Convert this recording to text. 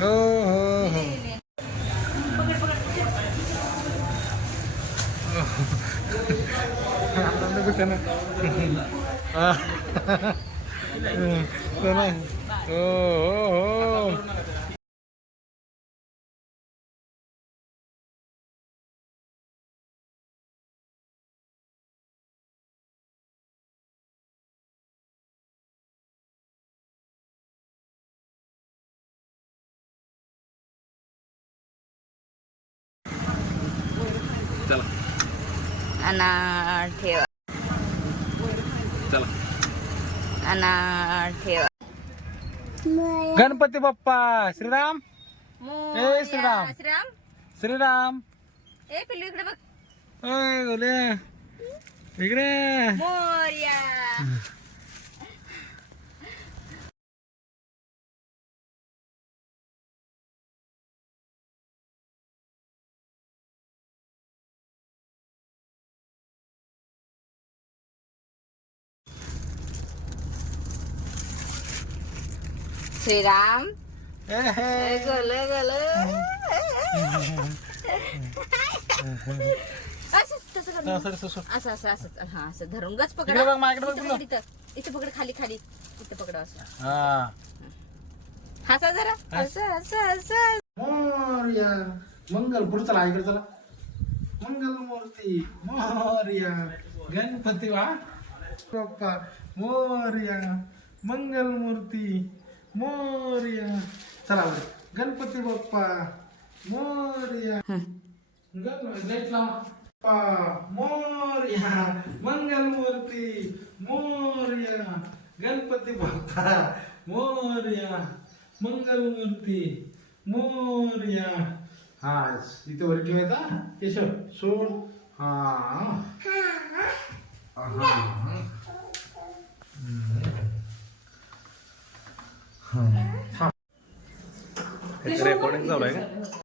हो हो हो आनंद आणा ठेवा. आणा ठेवा. गणपती बाप्पा श्रीराम? ए, श्रीराम. श्रीराम? श्रीराम. ए पिल्लू इकडे बघ. ओय गोले इकडे. मोर्या. श्रीराम. हे. गोल गोल. असं. असं, असं, हा असं धरून. गच इकडे पकडा बघ, माझ्याकडे बघ इथं तुला. पकड इथं. इथं पकड खाली खाली. इथं पकड असं. हा. हसा जरा. असं असं असं मोर्या. मंगल पुढे चला इकडे चला. मंगल मूर्ती मोर्या. गणपती वा. बाप्पा मोर्या. मंगल मूर्ती. मोर्या. चला बरं. गणपती बाप्पा. मोर्या. लाइट लावा. बाप्पा. मोर्या. गणपती बाप्पा. मोर्या. मंगल मूर्ती मोर्या. हा इथे वर ठेवायचा. केशव सोड. हा. रेकॉर्डिंग चालू आहे का?